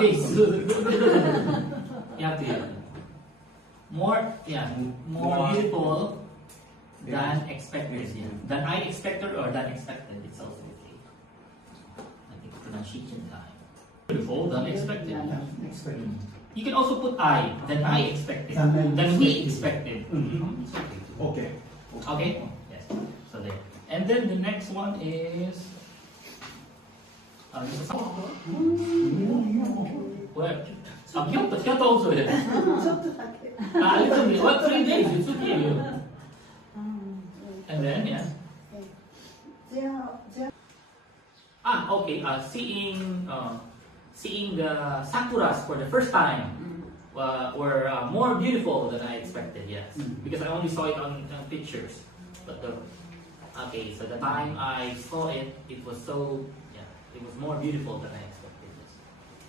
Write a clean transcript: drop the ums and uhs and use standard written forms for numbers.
You have to more beautiful than expected. Yeah. Than I expected or than expected. It's also okay. I think pronunciation line. Beautiful than expected. You can also put I. Than I expected. Than we expected. It's okay. Okay. Okay. Yes. So there. And then the next one is. Well, Kyoto also is. ちょっとだけ。 A little bit. What 3 days? It's okay. And then, yeah. じゃあ、 Okay. Seeing the sakuras for the first time were more beautiful than I expected. Yes, because I only saw it on pictures. But so the time I saw it, it was more beautiful than I